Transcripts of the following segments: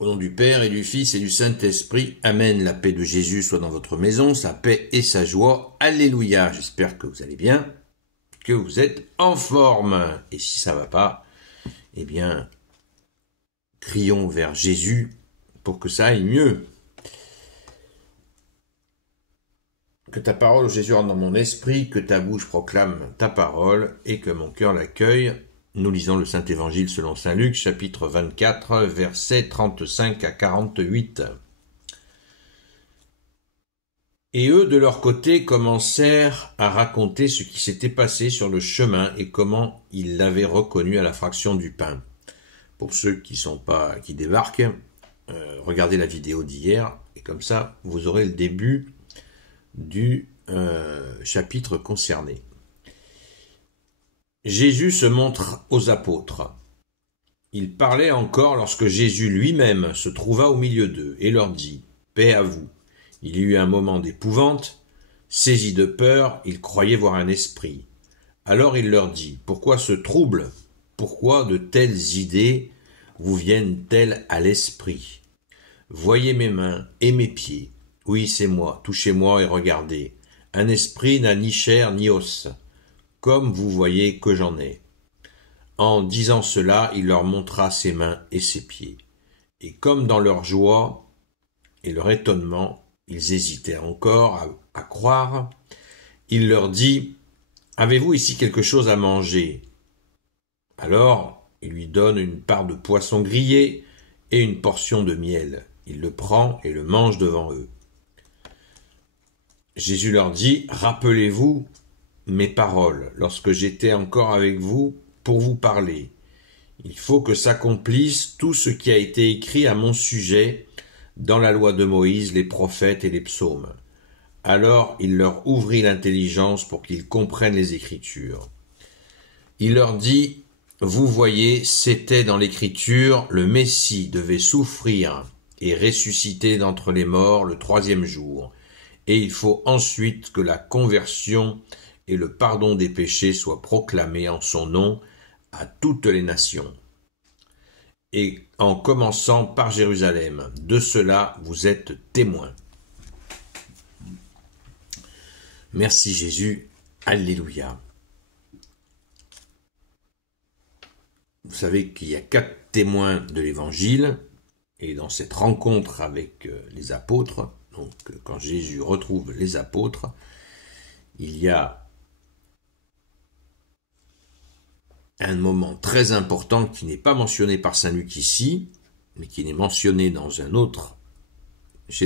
Au nom du Père et du Fils et du Saint-Esprit, Amen. La paix de Jésus soit dans votre maison, sa paix et sa joie. Alléluia. J'espère que vous allez bien, que vous êtes en forme. Et si ça va pas, eh bien, crions vers Jésus pour que ça aille mieux. Que ta parole, Jésus, rentre dans mon esprit, que ta bouche proclame ta parole et que mon cœur l'accueille. Nous lisons le Saint-Évangile selon saint Luc, chapitre 24, versets 35 à 48. Et eux, de leur côté, commencèrent à raconter ce qui s'était passé sur le chemin et comment ils l'avaient reconnu à la fraction du pain. Pour ceux qui débarquent, regardez la vidéo d'hier, et comme ça, vous aurez le début du chapitre concerné. Jésus se montre aux apôtres. Il parlait encore lorsque Jésus lui-même se trouva au milieu d'eux et leur dit « Paix à vous ». Il y eut un moment d'épouvante. Saisis de peur, ils croyaient voir un esprit. Alors il leur dit « Pourquoi ce trouble? Pourquoi de telles idées vous viennent-elles à l'esprit? Voyez mes mains et mes pieds. Oui, c'est moi, touchez-moi et regardez. Un esprit n'a ni chair ni os. Comme vous voyez que j'en ai. » En disant cela, il leur montra ses mains et ses pieds. Et comme dans leur joie et leur étonnement, ils hésitaient encore à croire, il leur dit « Avez-vous ici quelque chose à manger ?» Alors, il lui donne une part de poisson grillé et une portion de miel. Il le prend et le mange devant eux. Jésus leur dit « Rappelez-vous mes paroles, lorsque j'étais encore avec vous pour vous parler. Il faut que s'accomplisse tout ce qui a été écrit à mon sujet dans la loi de Moïse, les prophètes et les psaumes. » Alors il leur ouvrit l'intelligence pour qu'ils comprennent les Écritures. Il leur dit « Vous voyez, c'était dans l'Écriture, le Messie devait souffrir et ressusciter d'entre les morts le 3e jour, et il faut ensuite que la conversion et le pardon des péchés soient proclamés en son nom à toutes les nations. Et en commençant par Jérusalem, de cela vous êtes témoins. » Merci Jésus, Alléluia. Vous savez qu'il y a 4 témoins de l'Évangile, et dans cette rencontre avec les apôtres, donc quand Jésus retrouve les apôtres, il y a un moment très important qui n'est pas mentionné par saint Luc ici, mais qui est mentionné dans chez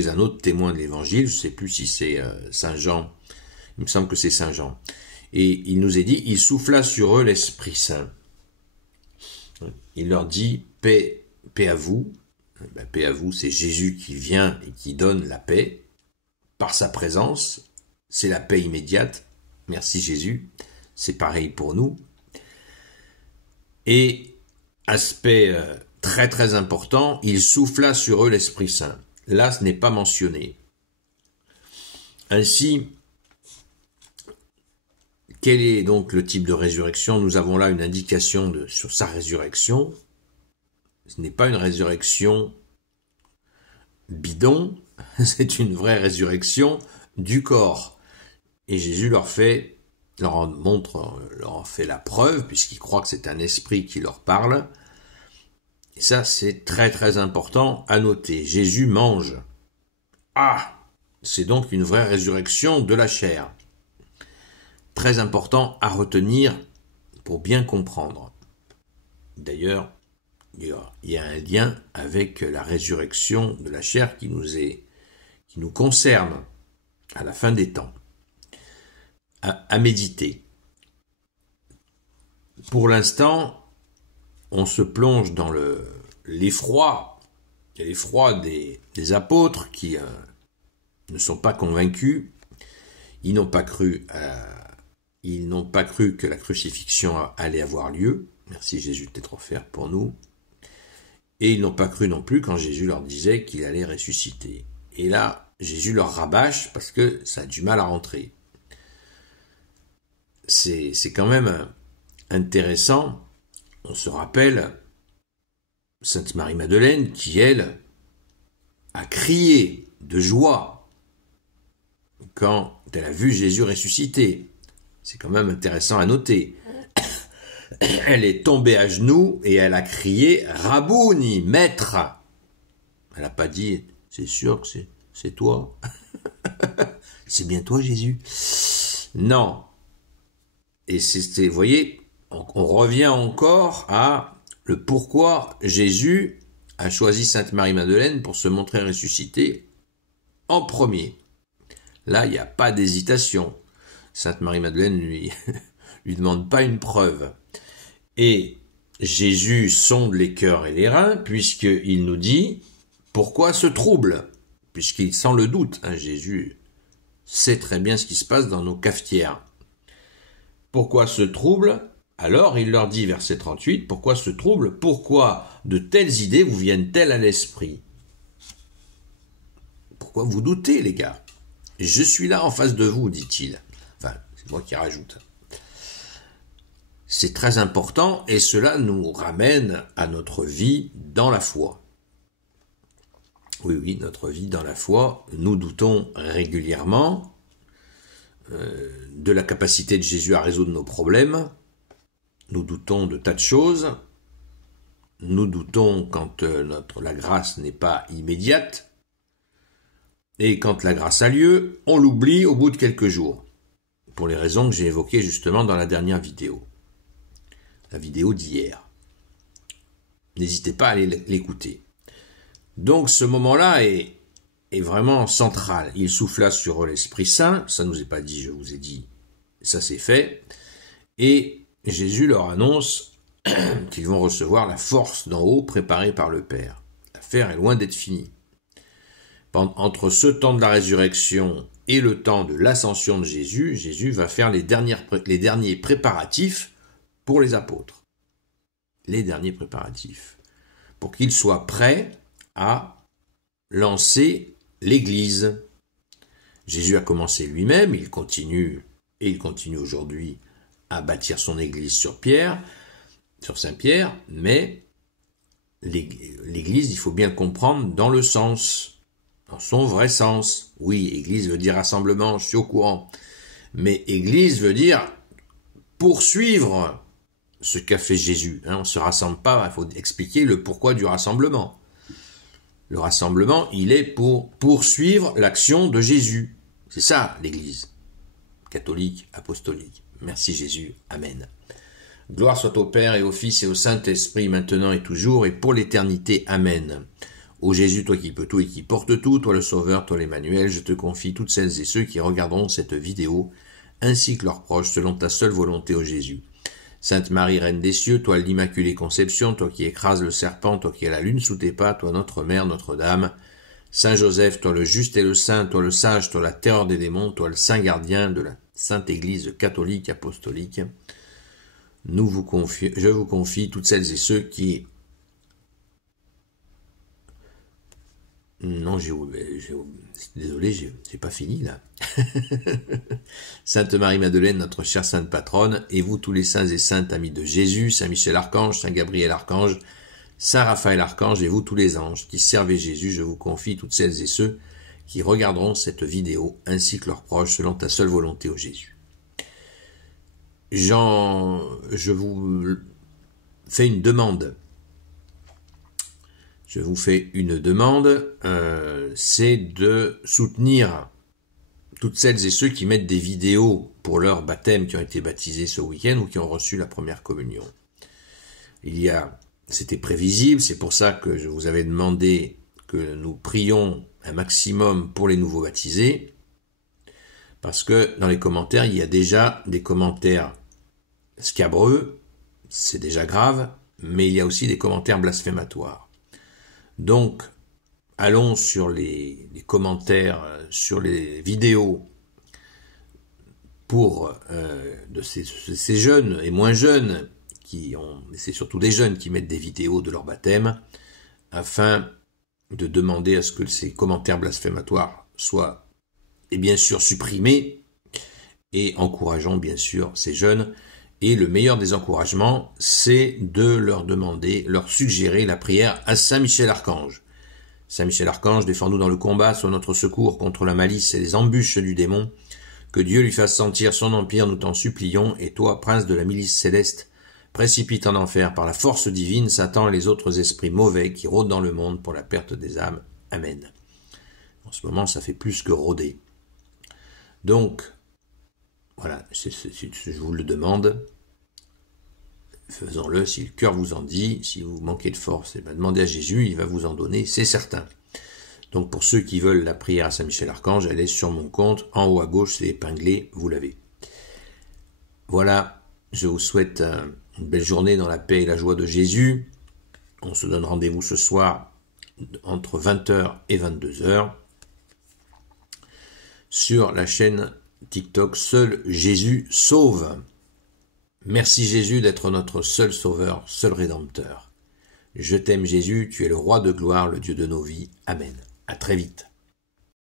un autre témoin de l'Évangile, je ne sais plus si c'est saint Jean, il me semble que c'est saint Jean. Et il nous est dit, il souffla sur eux l'Esprit Saint. Il leur dit, paix à vous. Ben, paix à vous, c'est Jésus qui vient et qui donne la paix par sa présence. C'est la paix immédiate. Merci Jésus. C'est pareil pour nous. Et aspect très très important, il souffla sur eux l'Esprit Saint. Là, ce n'est pas mentionné. Ainsi, quel est donc le type de résurrection? Nous avons là une indication sur sa résurrection. Ce n'est pas une résurrection bidon, c'est une vraie résurrection du corps. Et Jésus leur en fait la preuve, puisqu'il croit que c'est un esprit qui leur parle. Et ça, c'est très très important à noter. Jésus mange. Ah! C'est donc une vraie résurrection de la chair. Très important à retenir pour bien comprendre. D'ailleurs, il y a un lien avec la résurrection de la chair qui nous concerne à la fin des temps. À méditer. Pour l'instant, on se plonge dans l'effroi des apôtres qui ne sont pas convaincus. Ils n'ont pas cru que la crucifixion allait avoir lieu. Merci Jésus d'être offert pour nous. Et ils n'ont pas cru non plus quand Jésus leur disait qu'il allait ressusciter. Et là, Jésus leur rabâche parce que ça a du mal à rentrer. C'est quand même intéressant. On se rappelle Sainte Marie-Madeleine qui, elle, a crié de joie quand elle a vu Jésus ressuscité. C'est quand même intéressant à noter. Elle est tombée à genoux et elle a crié « Rabouni, maître !» Elle n'a pas dit « C'est sûr que c'est toi ?» C'est bien toi, Jésus? Non. Et vous voyez, on revient encore à le pourquoi Jésus a choisi Sainte Marie-Madeleine pour se montrer ressuscité en premier. Là, il n'y a pas d'hésitation. Sainte Marie-Madeleine lui demande pas une preuve. Et Jésus sonde les cœurs et les reins, puisqu'il nous dit pourquoi ce trouble, puisqu'il sent le doute. Jésus sait très bien ce qui se passe dans nos cafetières. Pourquoi ce trouble? Alors il leur dit, verset 38, pourquoi ce trouble? Pourquoi de telles idées vous viennent-elles à l'esprit? Pourquoi vous doutez, les gars? Je suis là en face de vous, dit-il. Enfin, c'est moi qui rajoute. C'est très important et cela nous ramène à notre vie dans la foi. Oui, notre vie dans la foi. Nous doutons régulièrement de la capacité de Jésus à résoudre nos problèmes. Nous doutons de tas de choses. Nous doutons quand la grâce n'est pas immédiate. Et quand la grâce a lieu, on l'oublie au bout de quelques jours. Pour les raisons que j'ai évoquées justement dans la dernière vidéo. La vidéo d'hier. N'hésitez pas à aller l'écouter. Donc ce moment-là est vraiment central. Il souffla sur eux l'Esprit Saint. Ça ne nous est pas dit, je vous ai dit. Ça c'est fait. Et Jésus leur annonce qu'ils vont recevoir la force d'en haut préparée par le Père. L'affaire est loin d'être finie. Entre ce temps de la résurrection et le temps de l'ascension de Jésus, Jésus va faire les derniers préparatifs pour les apôtres. Les derniers préparatifs. Pour qu'ils soient prêts à lancer l'Église. Jésus a commencé lui-même, il continue aujourd'hui à bâtir son Église sur Saint-Pierre, mais l'Église, il faut bien le comprendre dans le sens, dans son vrai sens. Oui, Église veut dire rassemblement, je suis au courant, mais Église veut dire poursuivre ce qu'a fait Jésus. On ne se rassemble pas, il faut expliquer le pourquoi du rassemblement. Le rassemblement, il est pour poursuivre l'action de Jésus. C'est ça, l'Église catholique, apostolique. Merci Jésus. Amen. Gloire soit au Père et au Fils et au Saint-Esprit, maintenant et toujours, et pour l'éternité. Amen. Ô Jésus, toi qui peux tout et qui portes tout, toi le Sauveur, toi l'Emmanuel, je te confie toutes celles et ceux qui regarderont cette vidéo, ainsi que leurs proches, selon ta seule volonté, ô Jésus. Sainte Marie, Reine des cieux, toi l'Immaculée Conception, toi qui écrases le serpent, toi qui as la lune sous tes pas, toi notre Mère, Notre-Dame. Saint Joseph, toi le juste et le saint, toi le sage, toi la terreur des démons, toi le saint gardien de la Sainte Église catholique apostolique. Je vous confie toutes celles et ceux qui... Non, désolé, j'ai pas fini là. Sainte Marie-Madeleine, notre chère sainte patronne, et vous tous les saints et saintes amis de Jésus, Saint Michel Archange, Saint Gabriel Archange, Saint Raphaël Archange, et vous tous les anges qui servez Jésus, je vous confie toutes celles et ceux qui regarderont cette vidéo, ainsi que leurs proches, selon ta seule volonté, ô Jésus. Je vous fais une demande. C'est de soutenir toutes celles et ceux qui mettent des vidéos pour leur baptême, qui ont été baptisés ce week-end ou qui ont reçu la première communion. C'était prévisible, c'est pour ça que je vous avais demandé que nous prions un maximum pour les nouveaux baptisés, parce que dans les commentaires, il y a déjà des commentaires scabreux, c'est déjà grave, mais il y a aussi des commentaires blasphématoires. Donc, allons sur les commentaires, sur les vidéos de ces jeunes et moins jeunes, c'est surtout des jeunes qui mettent des vidéos de leur baptême, afin de demander à ce que ces commentaires blasphématoires soient, et bien sûr, supprimés, et encourageons bien sûr ces jeunes Et le meilleur des encouragements, c'est de leur demander, leur suggérer la prière à Saint Michel Archange. Saint Michel Archange, défends-nous dans le combat, sois notre secours contre la malice et les embûches du démon. Que Dieu lui fasse sentir son empire, nous t'en supplions, et toi, prince de la milice céleste, précipite en enfer par la force divine Satan et les autres esprits mauvais qui rôdent dans le monde pour la perte des âmes. Amen. En ce moment, ça fait plus que rôder. Donc, voilà, je vous le demande, faisons-le si le cœur vous en dit. Si vous manquez de force, demandez à Jésus, il va vous en donner, c'est certain. Donc pour ceux qui veulent la prière à Saint Michel Archange, elle est sur mon compte, en haut à gauche, c'est épinglé, vous l'avez. Voilà, je vous souhaite une belle journée dans la paix et la joie de Jésus. On se donne rendez-vous ce soir entre 20h et 22h sur la chaîne TikTok Seul Jésus Sauve. Merci Jésus d'être notre seul sauveur, seul rédempteur. Je t'aime Jésus, tu es le roi de gloire, le Dieu de nos vies. Amen. À très vite.